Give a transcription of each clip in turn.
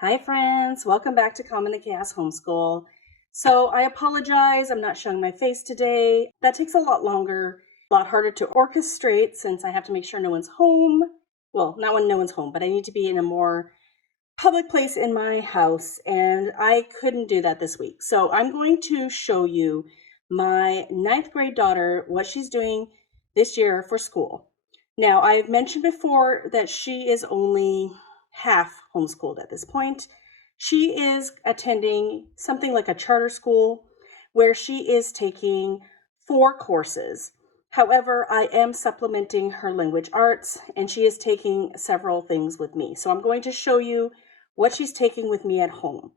Hi friends, welcome back to Calm in the Chaos Homeschool. So I apologize, I'm not showing my face today. That takes a lot longer, a lot harder to orchestrate since I have to make sure no one's home. Well, not when no one's home, but I need to be in a more public place in my house, and I couldn't do that this week. So I'm going to show you my 9th grade daughter, what she's doing this year for school. Now, I've mentioned before that she is only half homeschooled at this point. She is attending something like a charter school where she is taking 4 courses. However, I am supplementing her language arts, and she is taking several things with me. So I'm going to show you what she's taking with me at home.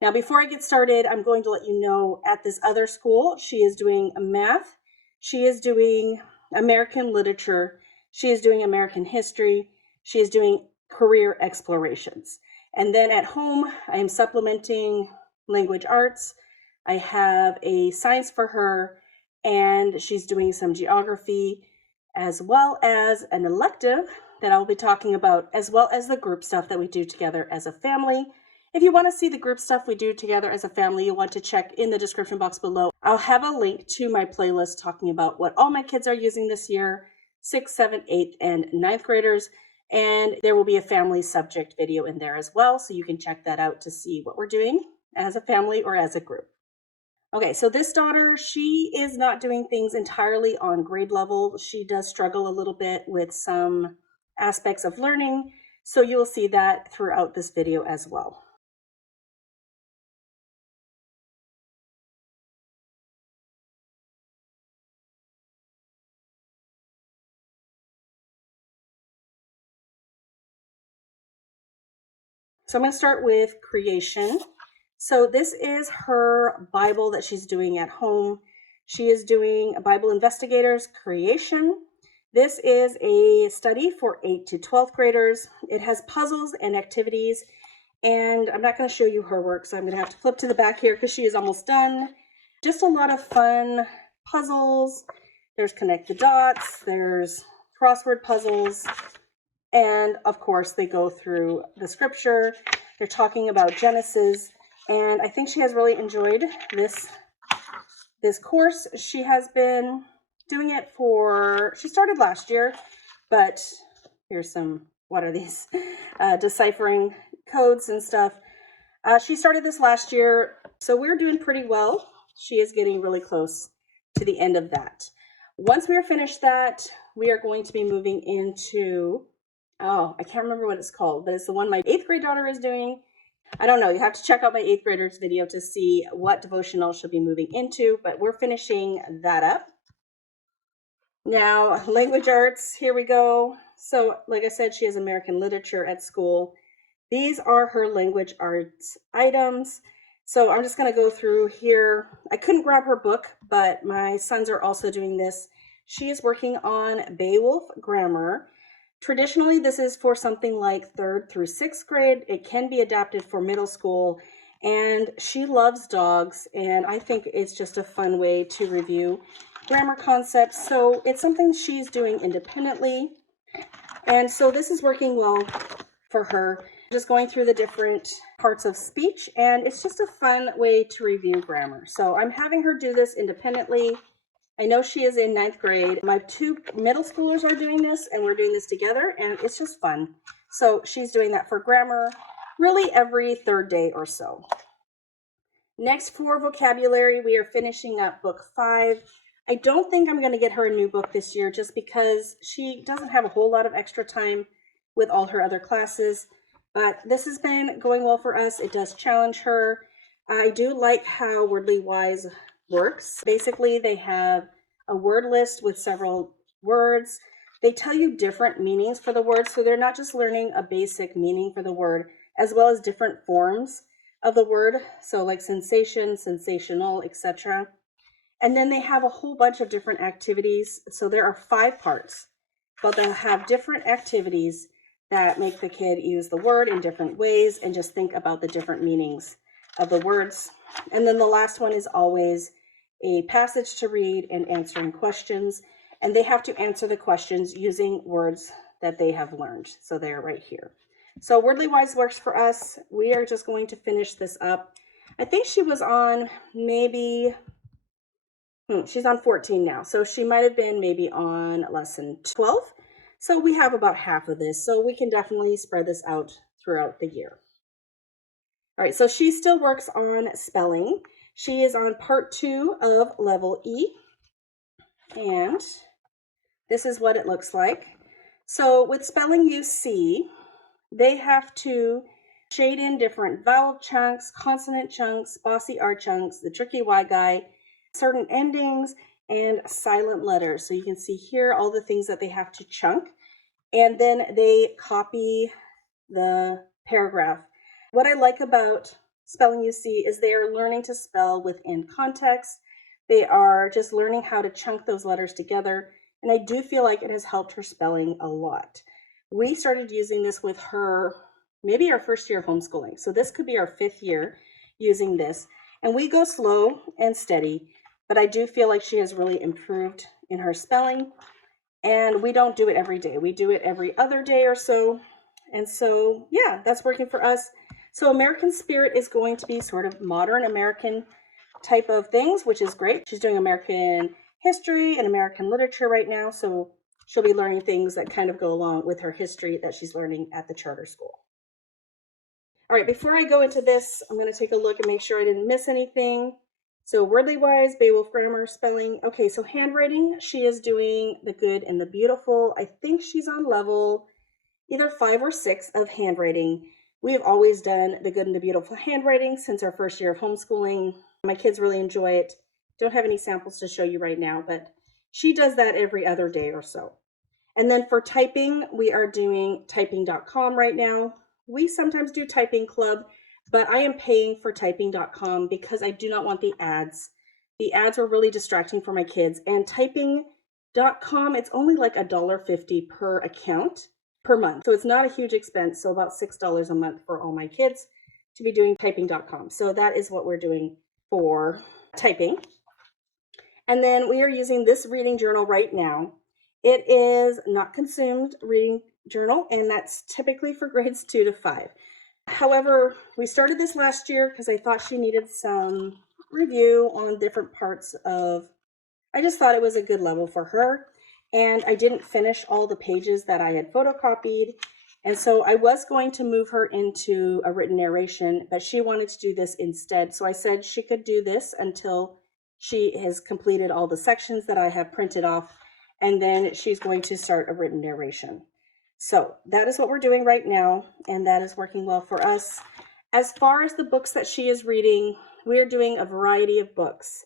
Now, before I get started, I'm going to let you know at this other school, she is doing math, she is doing American literature, she is doing American history, she is doing career explorations. And then at home, I am supplementing language arts. I have a science for her, and she's doing some geography, as well as an elective that I'll be talking about, as well as the group stuff that we do together as a family. If you want to see the group stuff we do together as a family, you'll want to check in the description box below. I'll have a link to my playlist talking about what all my kids are using this year, 6th, 7th, 8th, and 9th graders. And there will be a family subject video in there as well, so you can check that out to see what we're doing as a family or as a group. Okay, so this daughter, she is not doing things entirely on grade level. She does struggle a little bit with some aspects of learning, so you'll see that throughout this video as well. So I'm going to start with creation. So this is her Bible that she's doing at home. She is doing a Bible Investigators Creation. This is a study for 8th to 12th graders. It has puzzles and activities, and I'm not going to show you her work, so I'm going to have to flip to the back here because she is almost done. Just a lot of fun puzzles. There's connect the dots, there's crossword puzzles, and of course they go through the scripture. They're talking about Genesis, and I think she has really enjoyed this course. She has been doing it she started last year, but here's some, what are these? Deciphering codes and stuff. She started this last year, so we're doing pretty well. She is getting really close to the end of that. Once we are finished that, we are going to be moving into, I can't remember what it's called, but it's the one my 8th grade daughter is doing. I don't know, you have to check out my 8th graders video to see what devotional she'll be moving into, but we're finishing that up. Now, language arts, here we go. So, like I said, she has American literature at school. These are her language arts items. So I'm just going to go through here. I couldn't grab her book, but my sons are also doing this. She is working on Beowulf grammar. Traditionally, this is for something like 3rd through 6th grade. It can be adapted for middle school, and she loves dogs, and I think it's just a fun way to review grammar concepts. So it's something she's doing independently, and so this is working well for her. Just going through the different parts of speech, and it's just a fun way to review grammar. So I'm having her do this independently. I know she is in 9th grade. My 2 middle schoolers are doing this, and we're doing this together, and it's just fun. So she's doing that for grammar really every 3rd day or so. Next, for vocabulary, we are finishing up book 5. I don't think I'm going to get her a new book this year just because she doesn't have a whole lot of extra time with all her other classes. But this has been going well for us. It does challenge her. I do like how Wordly Wise works. Basically, they have a word list with several words. They tell you different meanings for the words, so they're not just learning a basic meaning for the word, as well as different forms of the word, so like sensation, sensational, etc. And then they have a whole bunch of different activities. So there are 5 parts, but they'll have different activities that make the kid use the word in different ways and just think about the different meanings of the words. And then the last one is always a passage to read and answering questions. And they have to answer the questions using words that they have learned. So they're right here. So Wordly Wise works for us. We are just going to finish this up. I think she was on maybe, she's on 14 now. So she might have been maybe on lesson 12. So we have about half of this. So we can definitely spread this out throughout the year. All right, so she still works on spelling. She is on part 2 of level E. And this is what it looks like. So with spelling you see, they have to shade in different vowel chunks, consonant chunks, bossy R chunks, the tricky Y guy, certain endings, and silent letters. So you can see here all the things that they have to chunk. And then they copy the paragraph. What I like about spelling you see is they are learning to spell within context. They are just learning how to chunk those letters together. And I do feel like it has helped her spelling a lot. We started using this with her, maybe our first year of homeschooling. So this could be our 5th year using this. And we go slow and steady, but I do feel like she has really improved in her spelling. And we don't do it every day. We do it every other day or so. And so, yeah, that's working for us. So American Spirit is going to be sort of modern American type of things, which is great. She's doing American history and American literature right now. So she'll be learning things that kind of go along with her history that she's learning at the charter school. All right, before I go into this, I'm going to take a look and make sure I didn't miss anything. So Wordly Wise, Beowulf grammar, spelling. Okay, so handwriting, she is doing the good and the beautiful. I think she's on level either 5 or 6 of handwriting. We have always done the good and the beautiful handwriting since our first year of homeschooling. My kids really enjoy it. Don't have any samples to show you right now, but she does that every other day or so. And then for typing, we are doing typing.com right now. We sometimes do Typing Club, but I am paying for typing.com because I do not want the ads. The ads are really distracting for my kids. And typing.com, it's only like $1.50 per account per month. So it's not a huge expense. So about $6 a month for all my kids to be doing typing.com. So that is what we're doing for typing. And then we are using this reading journal right now. It is not consumed reading journal, and that's typically for grades 2 to 5. However, we started this last year because I thought she needed some review on different parts of, I just thought it was a good level for her. And I didn't finish all the pages that I had photocopied. And so I was going to move her into a written narration, but she wanted to do this instead. So I said she could do this until she has completed all the sections that I have printed off, and then she's going to start a written narration. So that is what we're doing right now, and that is working well for us. As far as the books that she is reading, we're doing a variety of books.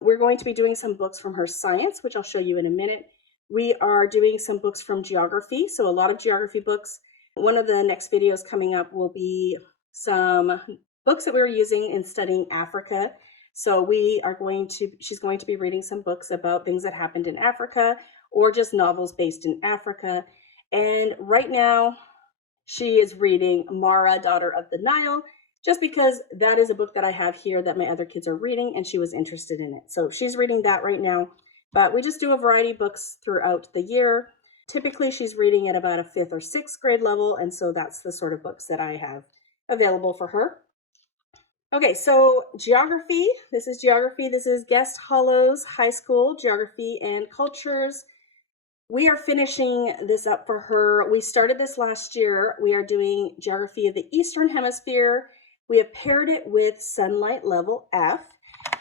We're going to be doing some books from her science, which I'll show you in a minute. We are doing some books from geography, so a lot of geography books. One of the next videos coming up will be some books that we were using in studying Africa. So she's going to be reading some books about things that happened in Africa or just novels based in Africa. And right now she is reading Mara, Daughter of the Nile, just because that is a book that I have here that my other kids are reading and she was interested in it. So she's reading that right now, but we just do a variety of books throughout the year. Typically she's reading at about a 5th or 6th grade level. And so that's the sort of books that I have available for her. Okay, so geography, this is geography. This is Guest Hollows High School, Geography and Cultures. We are finishing this up for her. We started this last year. We are doing Geography of the Eastern Hemisphere. We have paired it with Sunlight Level F.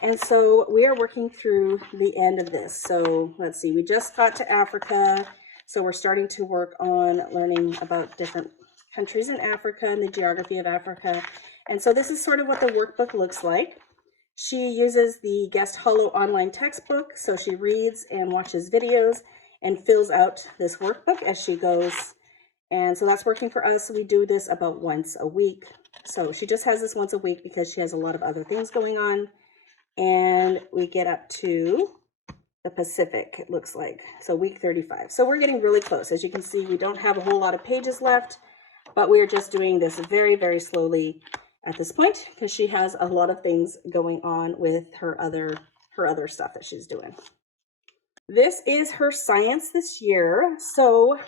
And so we are working through the end of this. So let's see, we just got to Africa. So we're starting to work on learning about different countries in Africa and the geography of Africa. And so this is sort of what the workbook looks like. She uses the Guest Hollow online textbook. So she reads and watches videos and fills out this workbook as she goes. And so that's working for us. We do this about once a week. So she just has this once a week because she has a lot of other things going on. And we get up to the Pacific, it looks like. So week 35. So we're getting really close. As you can see, we don't have a whole lot of pages left, but we're just doing this very, very slowly at this point because she has a lot of things going on with her other stuff that she's doing. This is her science this year. So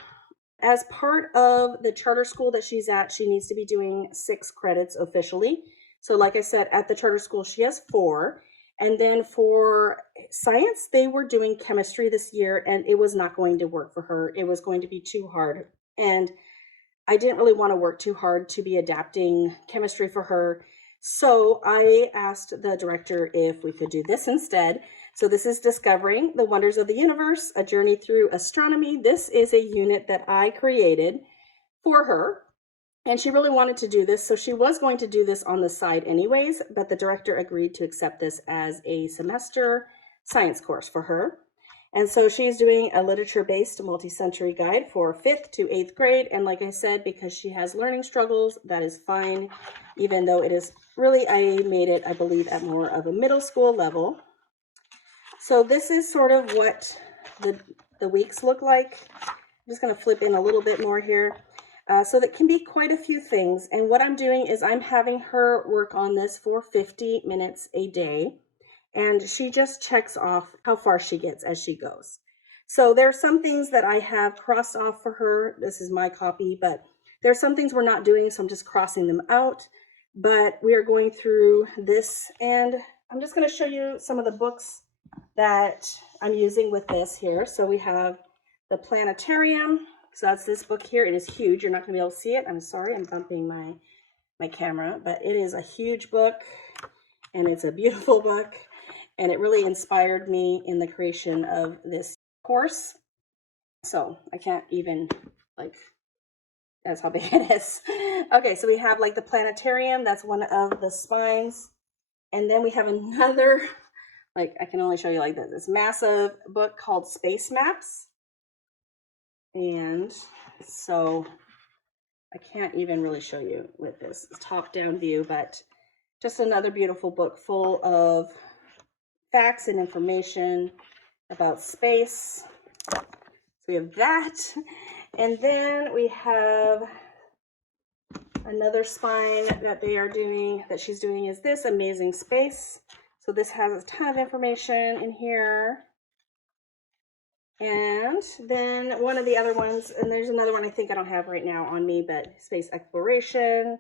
as part of the charter school that she's at, she needs to be doing 6 credits officially. So like I said, at the charter school, she has 4. And then for science, they were doing chemistry this year, and it was not going to work for her. It was going to be too hard. And I didn't really want to work too hard to be adapting chemistry for her. So I asked the director if we could do this instead. So this is Discovering the Wonders of the Universe, A Journey Through Astronomy. This is a unit that I created for her. And she really wanted to do this, so she was going to do this on the side anyways, but the director agreed to accept this as a semester science course for her. And so she's doing a literature-based multi-sensory guide for 5th to 8th grade. And like I said, because she has learning struggles, that is fine, even though it is really, I made it, I believe, at more of a middle school level. So this is sort of what the weeks look like. I'm just going to flip in a little bit more here. So that can be quite a few things. And what I'm doing is I'm having her work on this for 50 minutes a day. And she just checks off how far she gets as she goes. So there are some things that I have crossed off for her. This is my copy, but there are some things we're not doing, so I'm just crossing them out. But we are going through this, and I'm just going to show you some of the books that I'm using with this here. So we have the Planetarium. So that's this book here. It is huge. You're not going to be able to see it. I'm sorry, I'm bumping my camera, but it is a huge book, and it's a beautiful book, and it really inspired me in the creation of this course. So I can't even, like, that's how big it is. Okay, so we have like the Planetarium. That's one of the spines. And then we have another, like, I can only show you like this massive book called Space Maps. And so I can't even really show you with this top-down view, but just another beautiful book full of facts and information about space. So we have that. And then we have another spine that they are doing, that she's doing, is this Amazing Space. So this has a ton of information in here. And then one of the other ones, and there's another one I think I don't have right now on me, but space exploration.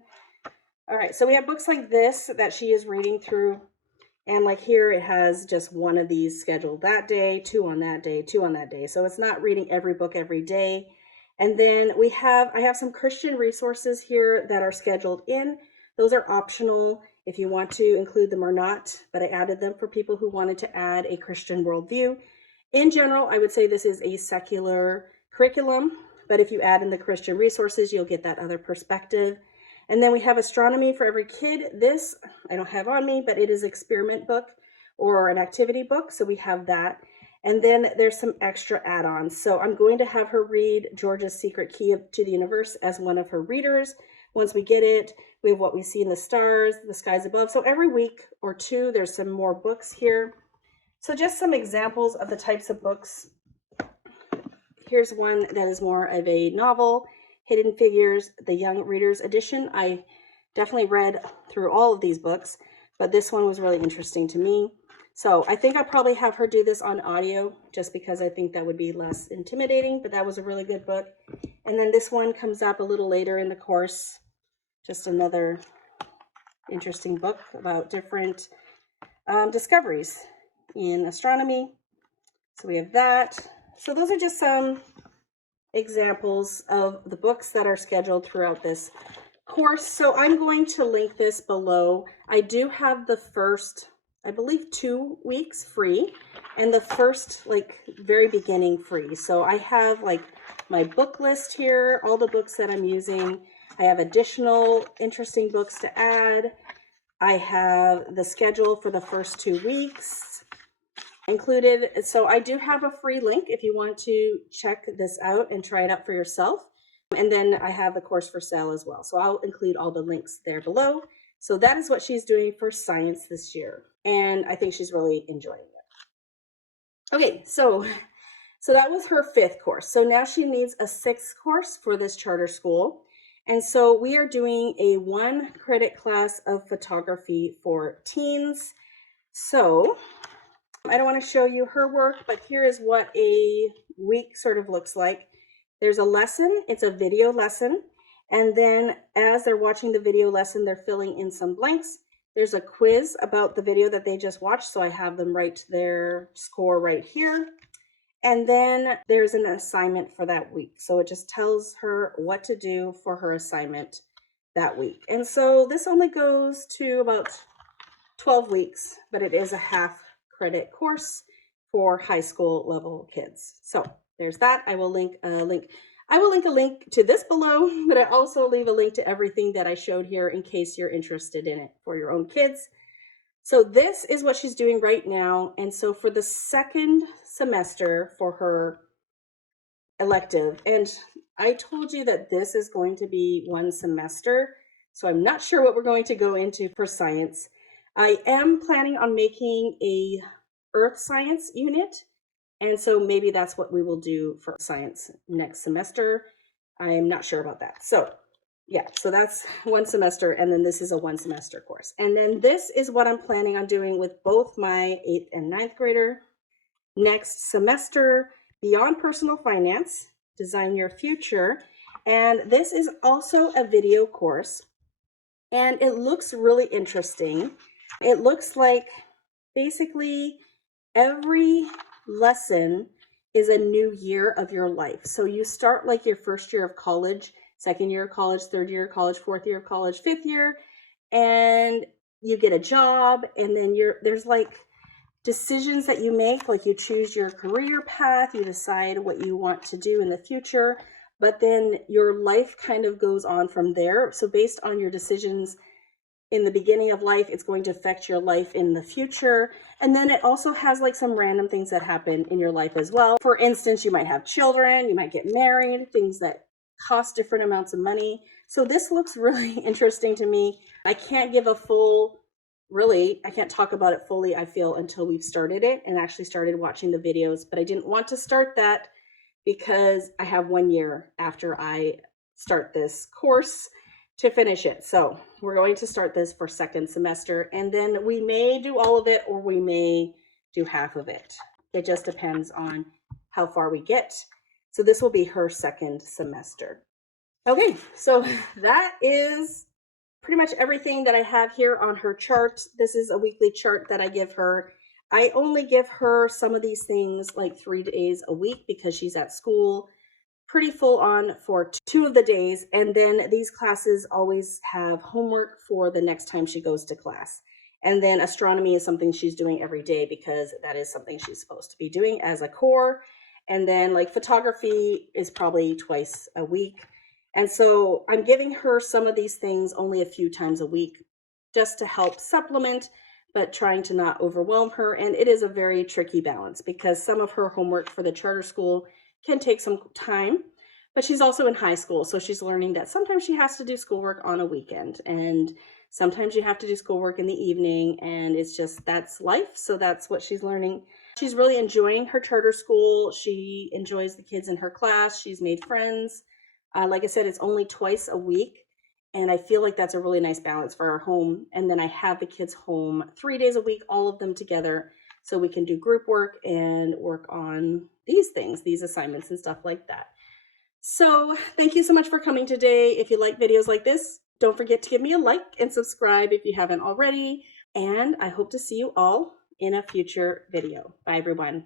All right, so we have books like this that she is reading through. And like here, it has just one of these scheduled that day, 2 on that day, 2 on that day. So it's not reading every book every day. And then I have some Christian resources here that are scheduled in. Those are optional if you want to include them or not, but I added them for people who wanted to add a Christian worldview. In general, I would say this is a secular curriculum, but if you add in the Christian resources, you'll get that other perspective. And then we have Astronomy for Every Kid. This I don't have on me, but it is an experiment book or an activity book, so we have that. And then there's some extra add-ons. So I'm going to have her read George's Secret Key to the Universe as one of her readers. Once we get it, we have What We See in the Stars, The Skies Above. So every week or 2, there's some more books here. So just some examples of the types of books. Here's one that is more of a novel, Hidden Figures, the Young Readers Edition. I definitely read through all of these books, but this one was really interesting to me. So I think I'll probably have her do this on audio just because I think that would be less intimidating, but that was a really good book. And then this one comes up a little later in the course. Just another interesting book about different discoveries in astronomy. So we have that. So those are just some examples of the books that are scheduled throughout this course. So I'm going to link this below. I do have the first, I believe, 2 weeks free, and the first, like, very beginning free. So I have like my book list here, all the books that I'm using. I have additional interesting books to add. I have the schedule for the first 2 weeks included. So I do have a free link if you want to check this out and try it out for yourself. And then I have the course for sale as well. So I'll include all the links there below. So that is what she's doing for science this year. And I think she's really enjoying it. Okay, so that was her 5th course. So now she needs a 6th course for this charter school. And so we are doing a 1 credit class of photography for teens. So I don't want to show you her work, but here is what a week sort of looks like. There's a lesson, it's a video lesson. And then as they're watching the video lesson, they're filling in some blanks. There's a quiz about the video that they just watched, so I have them write their score right here. And then there's an assignment for that week. So it just tells her what to do for her assignment that week. And so this only goes to about 12 weeks, but it is a half credit course for high school level kids. So there's that. I will link a link. I will link a link to this below, but I also leave a link to everything that I showed here in case you're interested in it for your own kids. So this is what she's doing right now. And so for the second semester for her elective, and I told you that this is going to be 1 semester, so I'm not sure what we're going to go into for science. I am planning on making a earth science unit, and so maybe that's what we will do for science next semester. I'm not sure about that. So yeah, so that's 1 semester, and then this is a 1 semester course. And then this is what I'm planning on doing with both my 8th and 9th grader. Next semester, Beyond Personal Finance, Design Your Future. And this is also a video course, and it looks really interesting. It looks like basically every lesson is a new year of your life. So you start like your first year of college, second year of college, third year of college, fourth year of college, fifth year, and you get a job, and then there's like decisions that you make, like you choose your career path, you decide what you want to do in the future, but then your life kind of goes on from there. So based on your decisions in the beginning of life, it's going to affect your life in the future. And then it also has like some random things that happen in your life as well. For instance, you might have children, you might get married, things that cost different amounts of money. So this looks really interesting to me. I can't give a full, I can't talk about it fully, I feel, until we've started it and actually started watching the videos. But I didn't want to start that because I have 1 year after I start this course to finish it. So we're going to start this for second semester, and then we may do all of it or we may do half of it. It just depends on how far we get. So this will be her second semester. Okay, so that is pretty much everything that I have here on her chart. This is a weekly chart that I give her. I only give her some of these things like 3 days a week because she's at school pretty full on for 2 of the days. And then these classes always have homework for the next time she goes to class. And then astronomy is something she's doing every day because that is something she's supposed to be doing as a core. And then like photography is probably twice a week. And so I'm giving her some of these things only a few times a week just to help supplement, but trying to not overwhelm her. And it is a very tricky balance because some of her homework for the charter school can take some time, but she's also in high school. So she's learning that sometimes she has to do schoolwork on a weekend, and sometimes you have to do schoolwork in the evening, and it's just, that's life. So that's what she's learning. She's really enjoying her charter school. She enjoys the kids in her class. She's made friends. Like I said, it's only twice a week, and I feel like that's a really nice balance for our home. And then I have the kids home 3 days a week, all of them together, so we can do group work and work on these things, these assignments and stuff like that. So thank you so much for coming today. If you like videos like this, don't forget to give me a like and subscribe if you haven't already. And I hope to see you all in a future video. Bye, everyone.